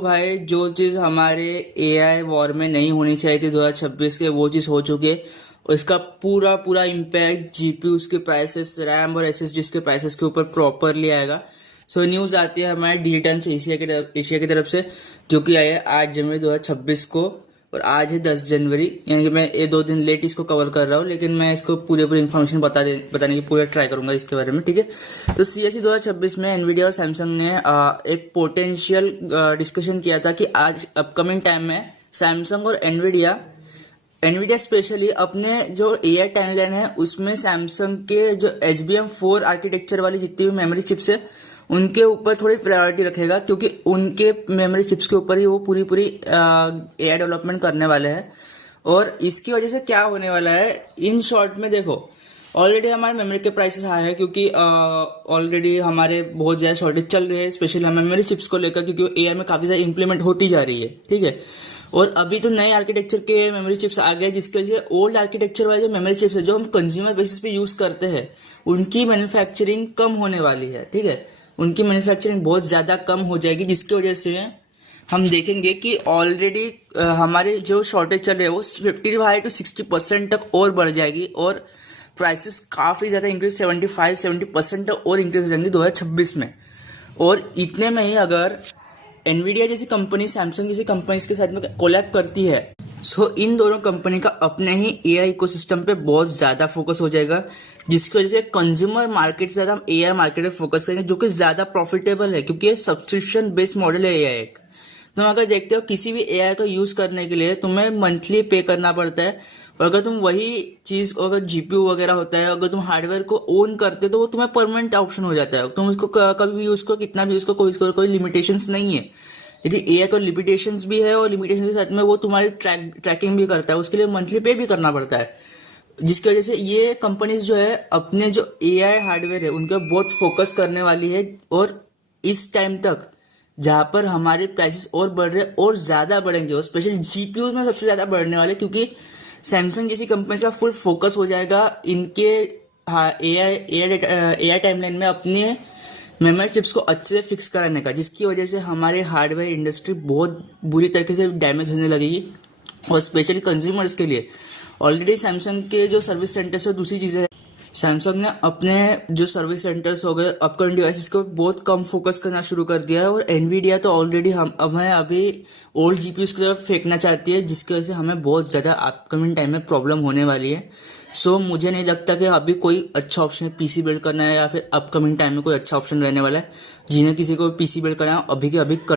भाई जो चीज़ हमारे एआई वॉर में नहीं होनी चाहिए थी 2026 के, वो चीज़ हो चुकी है। और इसका पूरा पूरा इम्पैक्ट जीपीयूज के प्राइसेस, रैम और एसएसडीज के प्राइसेस के ऊपर प्रॉपरली आएगा। न्यूज़ आती है हमारे डिजिटल एशिया की तरफ से, जो कि आई है 8 जनवरी 2026 को। और आज है 10 जनवरी, यानी कि मैं ये 2 दिन लेट इसको कवर कर रहा हूँ, लेकिन मैं इसको पूरी इन्फॉर्मेशन बताने की पूरा ट्राई करूंगा इसके बारे में, ठीक है। तो सीएससी 2026 में एनवीडिया और सैमसंग ने एक पोटेंशियल डिस्कशन किया था कि आज अपकमिंग टाइम में सैमसंग और एनवीडिया स्पेशली अपने जो एआई टाइमलाइन है उसमें सैमसंग के जो HBM4 आर्किटेक्चर वाली जितनी भी मेमोरी चिप्स है उनके ऊपर थोड़ी प्रायोरिटी रखेगा, क्योंकि उनके मेमोरी चिप्स के ऊपर ही वो पूरी एआई डेवलपमेंट करने वाले हैं। और इसकी वजह से क्या होने वाला है, इन शॉर्ट में देखो, ऑलरेडी हमारे मेमोरी के प्राइसेस हाई है, क्योंकि ऑलरेडी हमारे बहुत ज़्यादा शॉर्टेज चल रही है, स्पेशली हमें मेमोरी चिप्स को लेकर, क्योंकि एआई में काफ़ी ज़्यादा इंप्लीमेंट होती जा रही है, ठीक है। और अभी तो नए आर्किटेक्चर के मेमोरी चिप्स आ गए, जिसके वजह से ओल्ड आर्किटेक्चर वाले जो मेमोरी चिप्स है जो हम कंज्यूमर बेसिस पे यूज़ करते हैं उनकी मैन्युफैक्चरिंग कम होने वाली है, ठीक है। उनकी मैन्युफैक्चरिंग बहुत ज़्यादा कम हो जाएगी, जिसकी वजह से हम देखेंगे कि ऑलरेडी हमारे जो शॉर्टेज चल रहे हैं वो 55 to 60% तक और बढ़ जाएगी, और प्राइसेस काफ़ी ज़्यादा इंक्रीज 75-70% तक और इंक्रीज हो जाएंगी 2026 में। और इतने में ही अगर एनवीडिया जैसी कंपनी सैमसंग जैसी कंपनीज के साथ में कोलैब करती है, इन दोनों कंपनी का अपने ही एआई इकोसिस्टम पे बहुत ज़्यादा फोकस हो जाएगा, जिसकी वजह से कंज्यूमर मार्केट से ज़्यादा हम एआई मार्केट पे फोकस करेंगे, जो कि ज़्यादा प्रॉफिटेबल है, क्योंकि ये सब्सक्रिप्शन बेस्ड मॉडल है एआई एक। तुम अगर देखते हो किसी भी एआई को यूज़ करने के लिए तुम्हें मंथली पे करना पड़ता है, और अगर तुम वही चीज़, अगर जीपीयू वगैरह होता है, अगर तुम हार्डवेयर को ओन करते हो तो वो तुम्हें परमानेंट ऑप्शन हो जाता है, तुम उसको कभी भी यूज़ करो, कितना भी यूज़ करो, कोई लिमिटेशंस नहीं है। लेकिन एआई को लिमिटेशंस भी है, और लिमिटेशन के साथ में वो तुम्हारी ट्रैकिंग भी करता है, उसके लिए मंथली पे भी करना पड़ता है, जिसकी वजह से ये कंपनीज जो है अपने जो एआई हार्डवेयर है उनका बहुत फोकस करने वाली है। और इस टाइम तक जहां पर हमारे प्राइसेस और बढ़ रहे और ज़्यादा बढ़ेंगे, और स्पेशली जीपीयू में सबसे ज़्यादा बढ़ने वाले, क्योंकि सैमसंग जैसी कंपनी का फुल फोकस हो जाएगा इनके एआई टाइमलाइन में अपने मेमोरी चिप्स को अच्छे से फिक्स कराने का, जिसकी वजह से हमारे हार्डवेयर इंडस्ट्री बहुत बुरी तरीके से डैमेज होने लगेगी, और स्पेशली कंज्यूमर्स के लिए। ऑलरेडी सैमसंग के जो सर्विस सेंटर्स है, दूसरी चीज़ें हैं, सैमसंग ने अपने जो सर्विस सेंटर्स हो गए अपकमिंग डिवाइसेस को बहुत कम फोकस करना शुरू कर दिया है। और एनवीडिया तो ऑलरेडी हमें अभी ओल्ड जीपीयूज की तरफ फेंकना चाहती है, जिसकी वजह से हमें बहुत ज़्यादा अपकमिंग टाइम में प्रॉब्लम होने वाली है। मुझे नहीं लगता कि अभी कोई अच्छा ऑप्शन है पीसी बिल्ड करना है, या फिर अपकमिंग टाइम में कोई अच्छा ऑप्शन रहने वाला है। जिन्हें किसी को पीसी बिल्ड करना है अभी के अभी